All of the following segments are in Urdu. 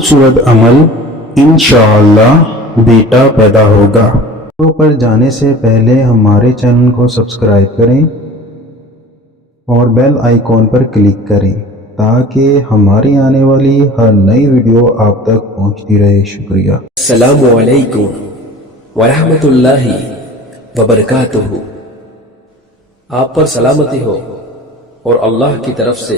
خوبصورت عمل انشاءاللہ بیٹا پیدا ہوگا۔ ویڈیو پر جانے سے پہلے ہمارے چینل کو سبسکرائب کریں اور بیل آئیکن پر کلک کریں تاکہ ہماری آنے والی ہر نئی ویڈیو آپ تک پہنچتی رہے۔ شکریہ۔ السلام علیکم ورحمۃ اللہ وبرکاتہ۔ آپ پر سلامتی ہو اور اللہ کی طرف سے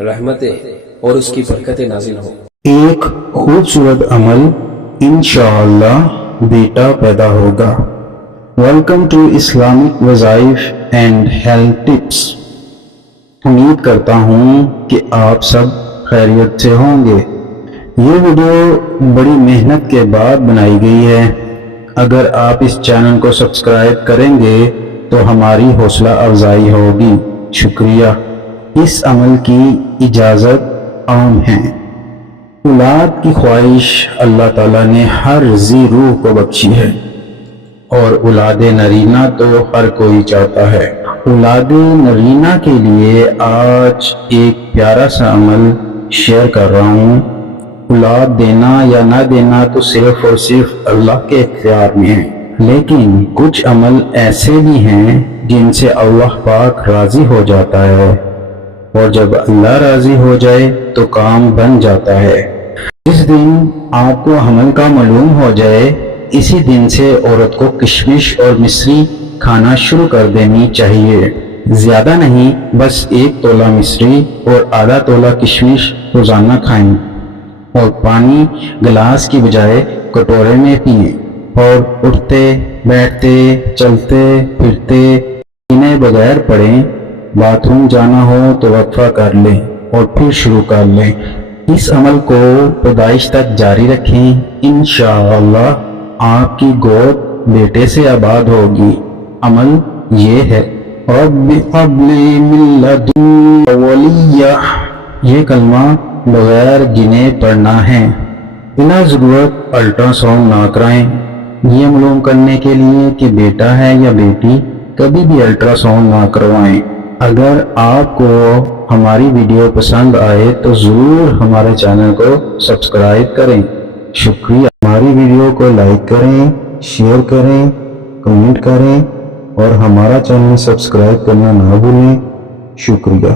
رحمتیں اور اس کی برکتیں نازل ہو۔ ایک خوبصورت عمل انشاءاللہ بیٹا پیدا ہوگا۔ ویلکم ٹو اسلامک وظائف اینڈ ہیلتھ ٹپس۔ امید کرتا ہوں کہ آپ سب خیریت سے ہوں گے۔ یہ ویڈیو بڑی محنت کے بعد بنائی گئی ہے۔ اگر آپ اس چینل کو سبسکرائب کریں گے تو ہماری حوصلہ افزائی ہوگی۔ شکریہ۔ اس عمل کی اجازت عام ہے۔ اولاد کی خواہش اللہ تعالیٰ نے ہر ذی روح کو بخشی ہے اور اولاد نرینہ تو ہر کوئی چاہتا ہے۔ اولاد نرینہ کے لیے آج ایک پیارا سا عمل شیئر کر رہا ہوں۔ اولاد دینا یا نہ دینا تو صرف اور صرف اللہ کے اختیار میں ہے، لیکن کچھ عمل ایسے بھی ہیں جن سے اللہ پاک راضی ہو جاتا ہے، اور جب اللہ راضی ہو جائے تو کام بن جاتا ہے۔ جس دن آپ کو حمل کا معلوم ہو جائے، اسی دن سے عورت کو کشمش اور مصری کھانا شروع کر دینی چاہیے۔ زیادہ نہیں، بس 1 تولہ مصری اور آدھا تولہ کشمش روزانہ کھائیں، اور پانی گلاس کی بجائے کٹورے میں پئیں، اور اٹھتے بیٹھتے چلتے پھرتے پینے بغیر پڑیں۔ باتھ روم جانا ہو تو وقفہ کر لیں اور پھر شروع کر لیں۔ اس عمل کو پیدائش تک جاری رکھیں، انشاءاللہ آپ کی گود بیٹے سے آباد ہوگی۔ عمل یہ ہے، رب هب لی من لدنک ولیہ۔ یہ کلمہ بغیر گنے پڑھنا ہے۔ بنا ضرورت الٹرا ساؤنڈ نہ کرائیں۔ یہ معلوم کرنے کے لیے کہ بیٹا ہے یا بیٹی، کبھی بھی الٹرا ساؤنڈ نہ کروائیں۔ اگر آپ کو ہماری ویڈیو پسند آئے تو ضرور ہمارے چینل کو سبسکرائب کریں۔ شکریہ۔ ہماری ویڈیو کو لائک کریں، شیئر کریں، کمنٹ کریں اور ہمارا چینل سبسکرائب کرنا نہ بھولیں۔ شکریہ۔